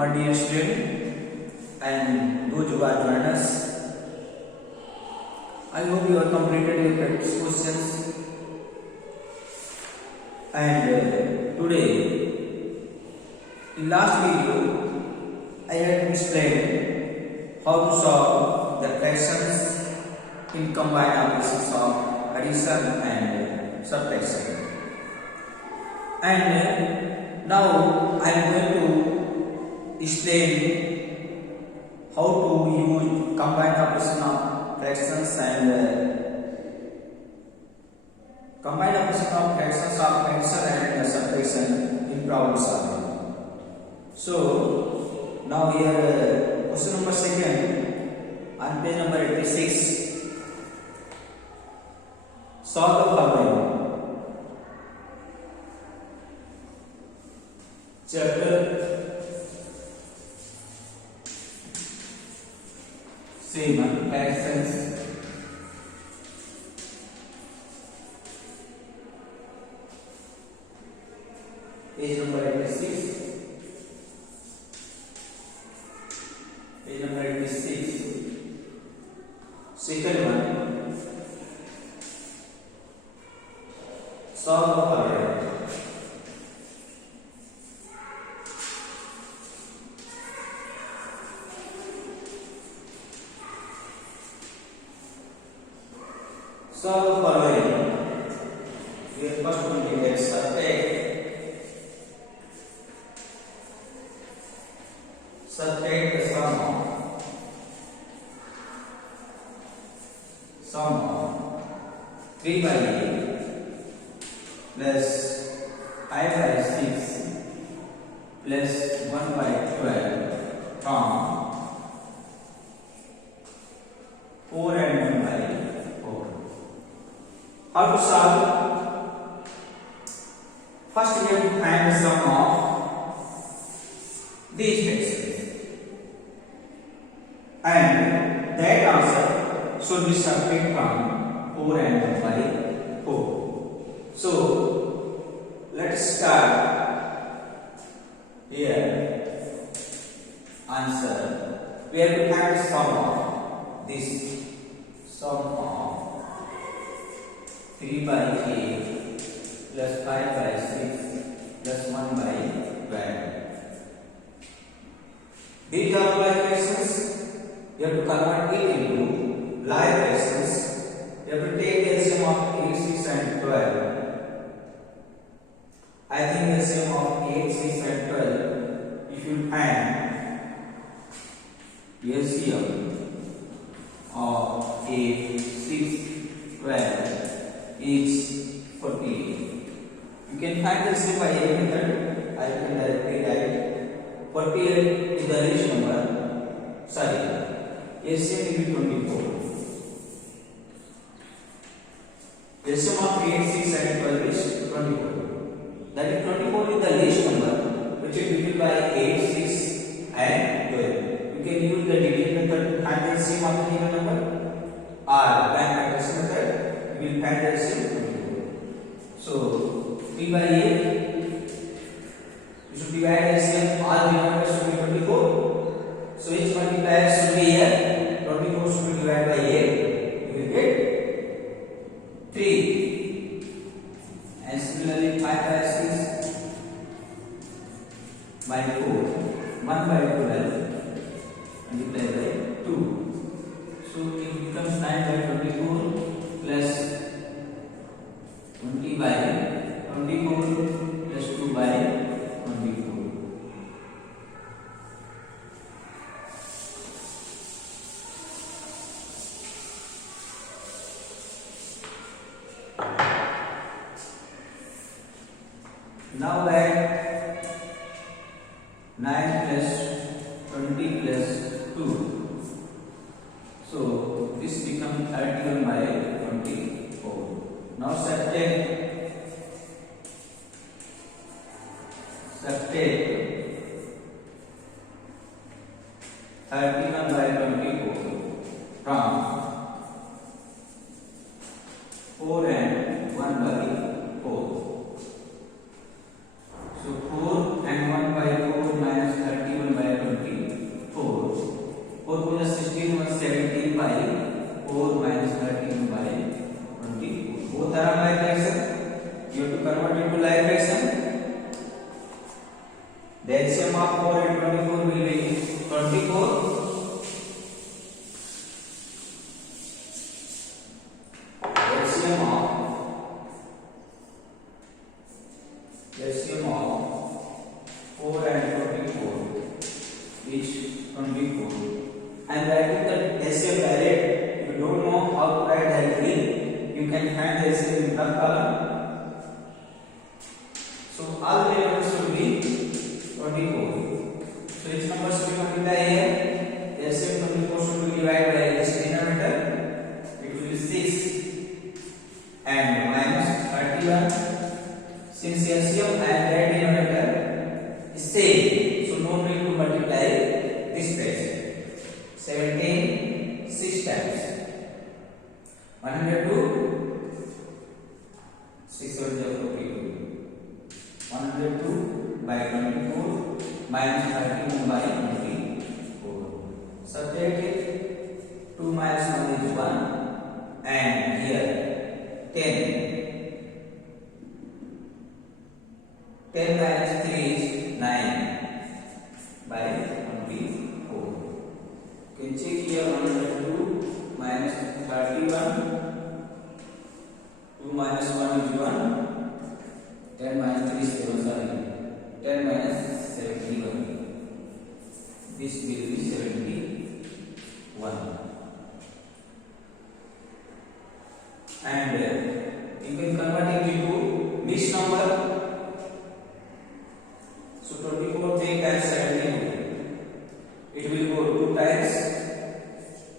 my dear student and those who are joining us. I hope you have completed your practice questions. And today, in last video, I had explained how to solve the fractions in combined operations of addition and subtraction. And now I am going to explain how to use combined operation of fractions and combined operation of fractions of addition and subtraction in problem solving. So now here question number second on page number 86. Solve the following. Chapter 7 fractions. Page number 86. Page number 86. Second one. Solve the following. Solve the following. We are first going to get subtract the sum of 3 by 8 plus 5 by 6 plus 1 by 12 from 4 and 1 by 4. How to solve? First we have to find the sum of these fractions. And that answer should be subtracted from 4 and 1 by 4. So let's start here. Answer. We have to find the sum of this. Sum of 3 by 8 plus 5 by 6 plus 1 by 12. These are all fractions. You have to convert it into live fractions. You have to take LCM of 8, 6 and 12. I think LCM of 8, 6 and 12, if you find LCM of 8, 6, 12 is 48. You can find LCM by any method. I can directly write 48 is the least number. Sorry. LCM will be 24. LCM of 8, 6 and 12 is 24. That is 24 is the least number which is divided by 8, 6 and 12. You can use the division method to find the LCM of the given number, or by factorization method you will find the LCM 24. So 3 by 8, you should divide LCM, all the numbers should be 24. So each multiplier should be here. 24 should be divided by 8. You will get 3. And similarly 5 by 6 by 4. 1 by 12 multiplied by 2. So it becomes 9 by 24 plus 20 by 24 plus 2 by 24. Now add 9 plus 20 plus 2. So this becomes 31 by 24. Now subtract 31 by 24 from 4 and 1 by 4. So 4 and 1 by 4 minus 31 by can find the LCM in the column. So all the elements should be 24. So each number should be multiplied here. LCM 24 should be divided by this denominator. It will be 6 and minus 31. Since LCM and that denominator is same, so no need to multiply this place. 17 6 times 102 6 102 by 24 minus 13 by 24. Subtract it. 2 minus 1 is 1 and here 10. 10 minus 3 is 9 by 24. You can check here 102 minus 31. 2 minus 1 is 1. 10 minus 3 is 7. 10 minus 71. This will be 71. And you can convert it into mixed number. So 24 3 times 72. It will go 2 times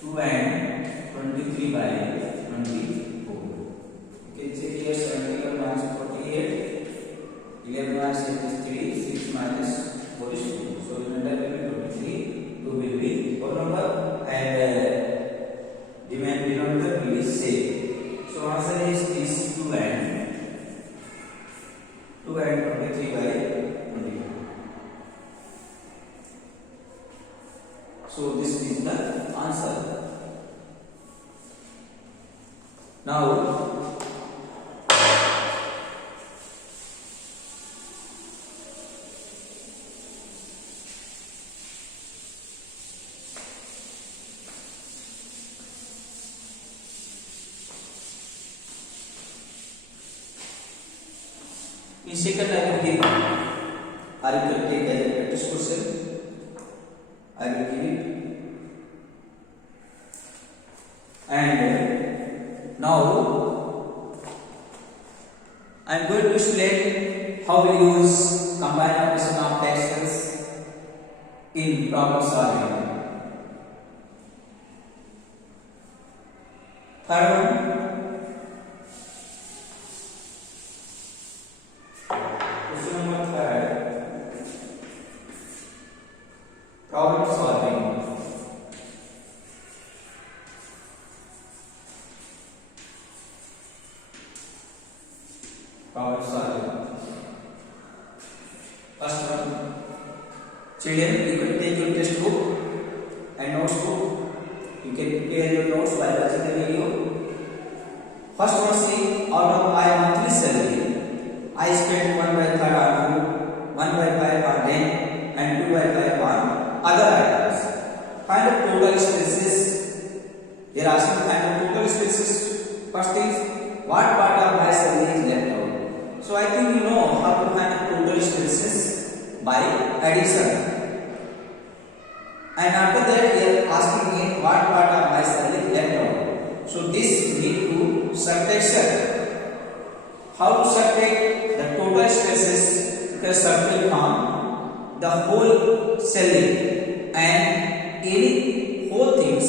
2 and 23 by 24. You can check here 71 minus 48. 11 minus 8 is 3. 6 minus 4 is 2. So remainder will be 23. 2 will be 4 number and denominator will be same. So answer is 2 and 23 by 24. So this is the answer. Now in second I will give arithmetic as a practice question. I will give it. And now I am going to explain how we use combined operation of fractions in problem solving. Third one, question number 3, problem solving. Problem solving. First one, children, you can take your textbook and notes book. You can prepare your notes by watching the video. First one, see, out of my monthly salary, I spend 1/3 on food, 1/5 on rent, and 2/5 on other items. Find the total expenses. They are asking to find the total expenses. First is, what part of my salary is left out? So I think you know how to find the total expenses by addition. And after that, they are asking me what part of my salary is left out. So this need to subtraction. How to subtract the total expenses? You can subtract from the whole salary, and any whole things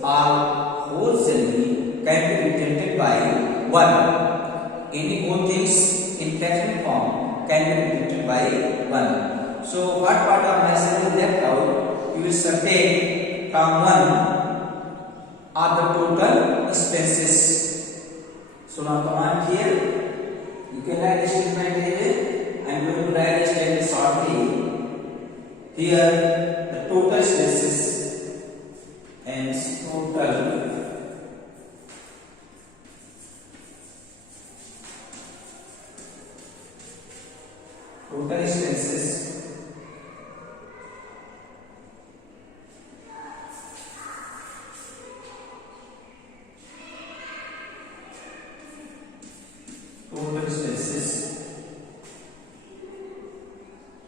or whole salary can be represented by 1. Any whole things in fraction form can be represented by 1. So what part of my salary left out? You will subtract from 1 are the total expenses. So now command here. You can write this statement here. I am going to write this statement shortly. Here the total expenses and total expenses total expenses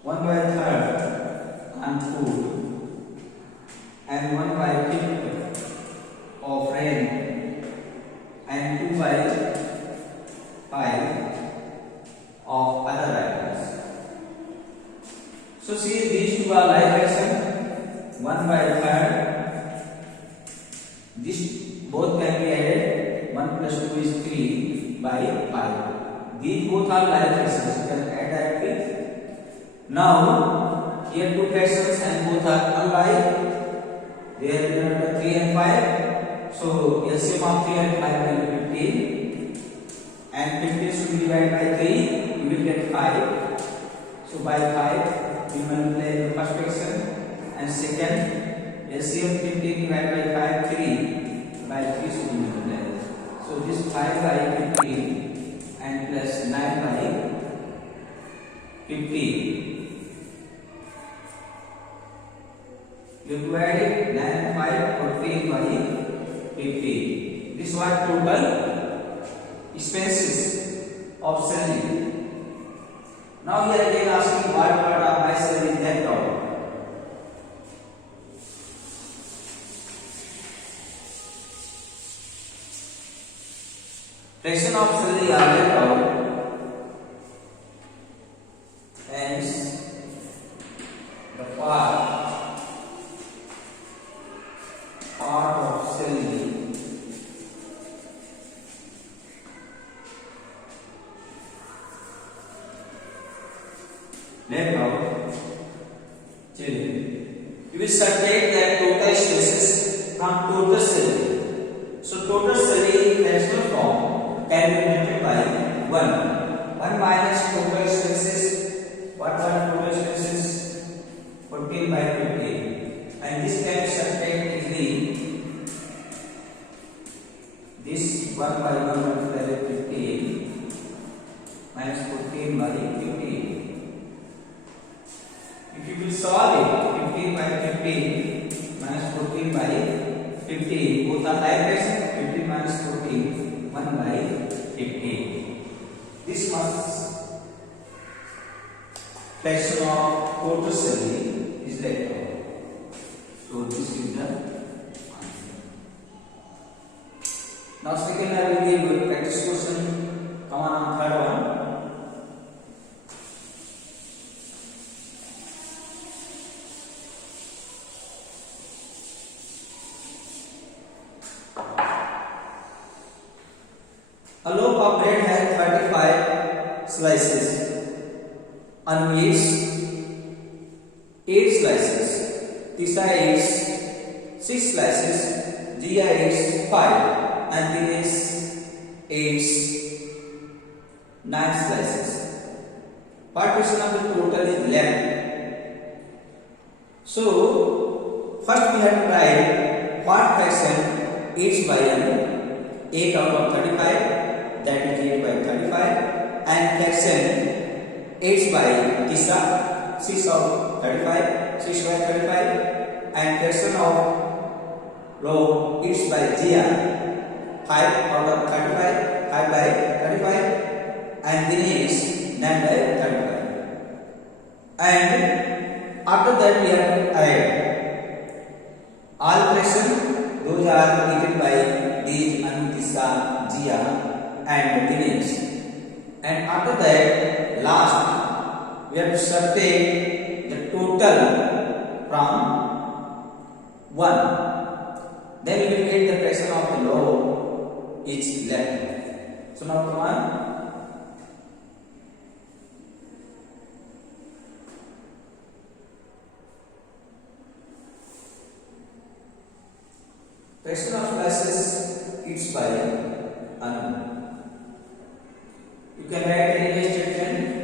1/3 on food and 1/5 of rent and 2/5 5 of other items. So see, these two are like fraction. 1 by 3rd. This both can be added. 1 plus 2 is 3 by 5. These both are like fractions. You can add directly. Now here two fractions and both are alike. They are denoted 3 and 5. So LCM of 3 and 5 will be 15. And 15 should be divided by 3. You will get 5. So by 5 we multiply the first fraction and second. LCM 15 divided by 5 3. By 3 should be multiplied. So this 5 by 15 and plus 9 by 15. You divide it 9 and 5 14 by 15. This was total expenses of selling. Now here again asking what part of my salary is left out. Fraction of salary are left out. Hence the part of salary left out. You will subtract that total expenses from total salary. So total salary in fractional form can be written by 1. 1 minus total expenses. What are total expenses? 14 by 15. And this can be subtracted easily. This 1 by 1 multiplied by 15 minus 14 by 15. If you will solve it, 15 by 15 minus 14 by 15, both are like fraction. 15 minus 14, 1 by 15. This much fraction of total salary is left out. So this is the answer. Now second I will give you a practice question. Come on third one. A loaf of bread has 35 slices. On each 8 slices. Tisra eats 6 slices. Jia eats 5. And Dinesh eats 9 slices. What portion of the total is left? So, first we have to write what fraction eats by n. 8 out of 35. That is 8 by 35. And fraction 8 by Tisra. 6 of 35. 6 by 35. And fraction of row eats by Jia. 5 out of 35. 5 by 35. And Dinesh 9 by 35. And after that we have to add all fraction. Those are eaten by these Tisra, Jia and Dinesh. And after that last we have to subtract the total from 1. Then we will get the fraction of the low each left. So now come on. Fraction of slices eats by unknown. You can write any statement.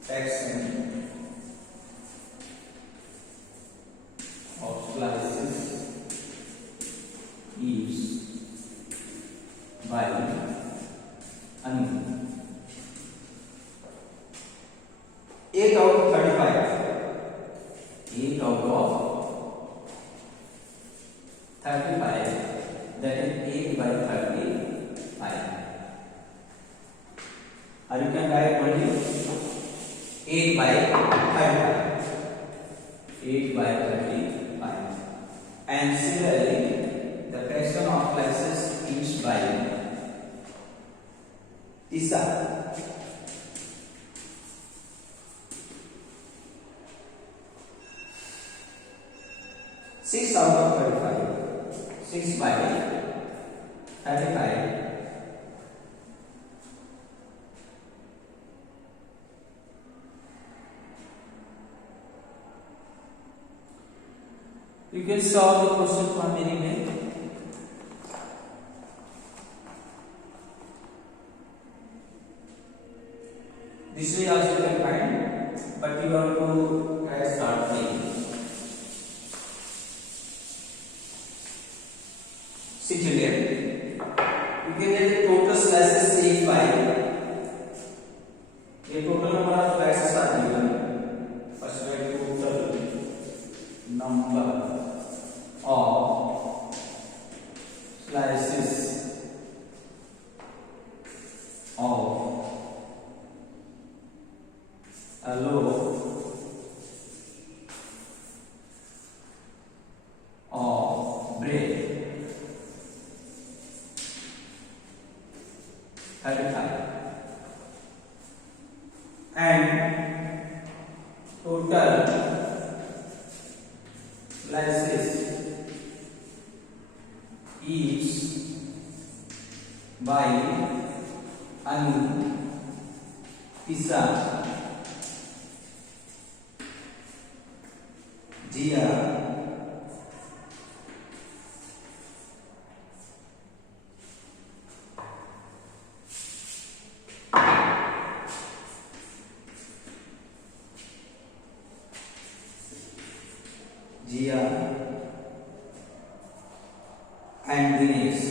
Fraction of slices eats by unknown. 8 out of 35. 8 out of 35, that is 8 by 35. Or you can write only 8 by 35. 8 by 35. And similarly, the fraction of slices each 35. You can solve the question from any way. This way also you can find, but you have to start playing. See children, you can get the total slices A5. The total number of slices are given. First write total number of slices of a loaf of bread. 35. And total slices each by Anu, Isa, Jia, and Dinesh.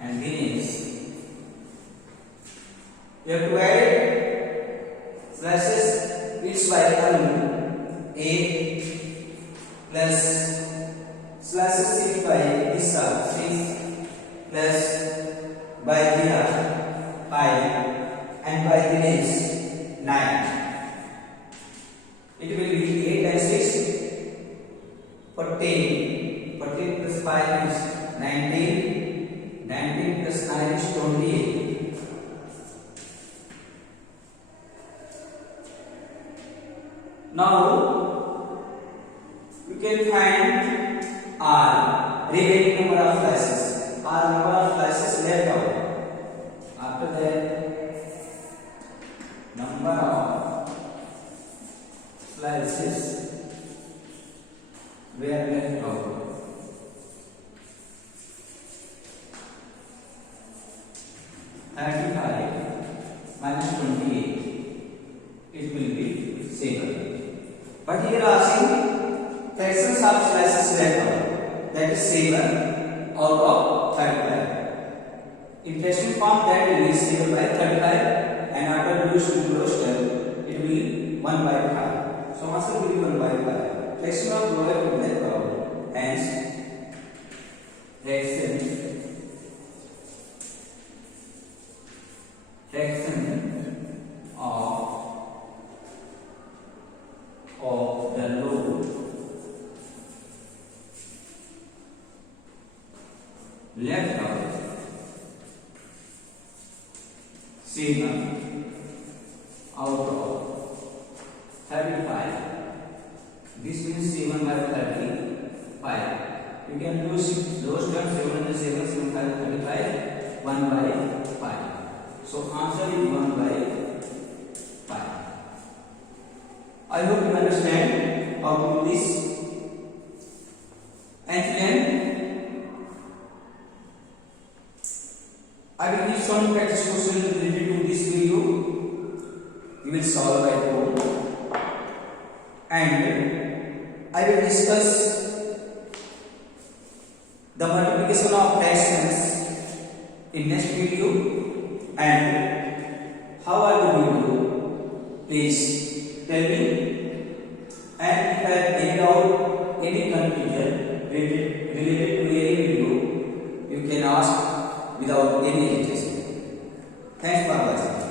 And Dinesh. You have to add slices each by Anu, 8 plus slices each by Isa, 6 plus by Jia, 5 and by Dinesh, 9. It will be 8 and 6, 14. 14 plus 5 is 19. 19 plus 9 is 28. Now, you can find R, remaining number of slices. R number of slices left out. After that, number of slices were left out. Minus 28, it will be 7. But here asking fractions of slices left out, that is 7 out of 35. In fraction form, that will be 7 by 35, and after reduced to lowest term, it will be 1 by 5. So answer will be 1 by 5. Fraction of lower will left out, hence fraction of the load left out 7 out of 35. This means 7 by 35. You can use those terms 7 and 7, 7 by 35, 1 by 5. So answer is 1 by 5. I hope you understand how to do this. And then I will give some practice questions related to this video. You will solve at home. And I will discuss the multiplication of fractions in next video. And how are the video? Please tell me. And if I have any doubt, any confusion related to any video, you can ask without any hesitation. Thanks for watching.